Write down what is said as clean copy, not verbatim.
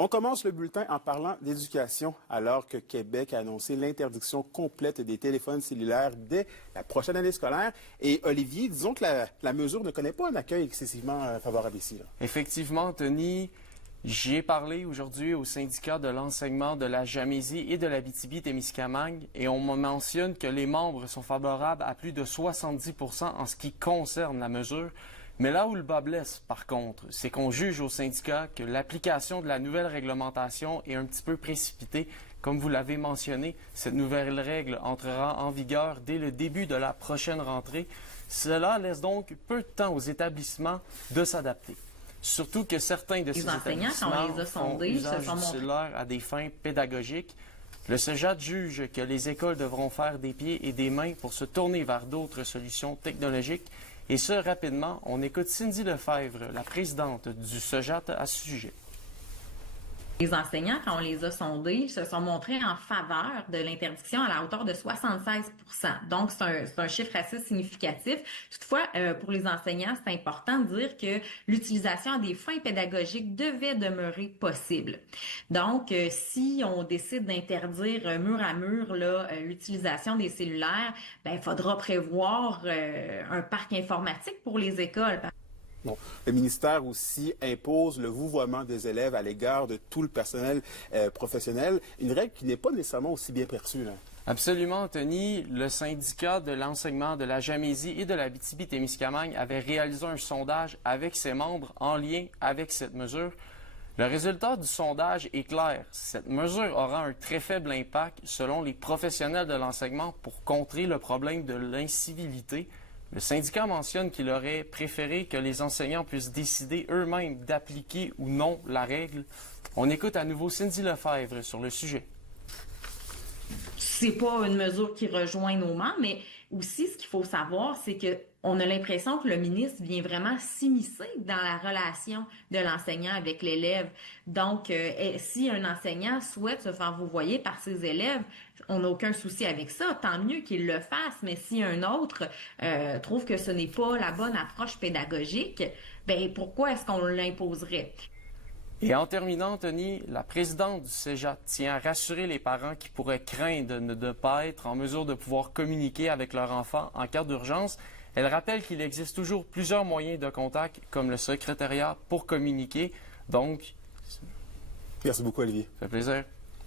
On commence le bulletin en parlant d'éducation, alors que Québec a annoncé l'interdiction complète des téléphones cellulaires dès la prochaine année scolaire. Et Olivier, disons que la mesure ne connaît pas un accueil excessivement favorable ici. Là. Effectivement, Tony, j'y ai parlé aujourd'hui au syndicat de l'enseignement de la Jamésie et de l'Abitibi-Témiscamingue et on me mentionne que les membres sont favorables à plus de 70 % en ce qui concerne la mesure. Mais là où le bas blesse, par contre, c'est qu'on juge au syndicat que l'application de la nouvelle réglementation est un petit peu précipitée. Comme vous l'avez mentionné, cette nouvelle règle entrera en vigueur dès le début de la prochaine rentrée. Cela laisse donc peu de temps aux établissements de s'adapter. Surtout que certains de ces établissements font usage du cellulaire à des fins pédagogiques. Le CEJAT juge que les écoles devront faire des pieds et des mains pour se tourner vers d'autres solutions technologiques. Et ce, rapidement, on écoute Cindy Lefebvre, la présidente du CEJAT, à ce sujet. Les enseignants, quand on les a sondés, se sont montrés en faveur de l'interdiction à la hauteur de 76 %. Donc, c'est un chiffre assez significatif. Toutefois, pour les enseignants, c'est important de dire que l'utilisation à des fins pédagogiques devait demeurer possible. Donc, si on décide d'interdire mur à mur l'utilisation des cellulaires, il faudra prévoir un parc informatique pour les écoles. Bon, le ministère aussi impose le vouvoiement des élèves à l'égard de tout le personnel professionnel, une règle qui n'est pas nécessairement aussi bien perçue. Là. Absolument, Anthony. Le syndicat de l'enseignement de la Jamésie et de l'Abitibi-Témiscamingue avait réalisé un sondage avec ses membres en lien avec cette mesure. Le résultat du sondage est clair. Cette mesure aura un très faible impact selon les professionnels de l'enseignement pour contrer le problème de l'incivilité. Le syndicat mentionne qu'il aurait préféré que les enseignants puissent décider eux-mêmes d'appliquer ou non la règle. On écoute à nouveau Cindy Lefebvre sur le sujet. C'est pas une mesure qui rejoint nos membres, mais aussi ce qu'il faut savoir, c'est que on a l'impression que le ministre vient vraiment s'immiscer dans la relation de l'enseignant avec l'élève. Donc, si un enseignant souhaite se faire vouvoyer par ses élèves, on n'a aucun souci avec ça. Tant mieux qu'il le fasse. Mais si un autre trouve que ce n'est pas la bonne approche pédagogique, pourquoi est-ce qu'on l'imposerait? Et en terminant, Tony, la présidente du CEJAT tient à rassurer les parents qui pourraient craindre de ne pas être en mesure de pouvoir communiquer avec leur enfant en cas d'urgence. Elle rappelle qu'il existe toujours plusieurs moyens de contact, comme le secrétariat, pour communiquer. Donc, merci beaucoup, Olivier. Ça fait plaisir.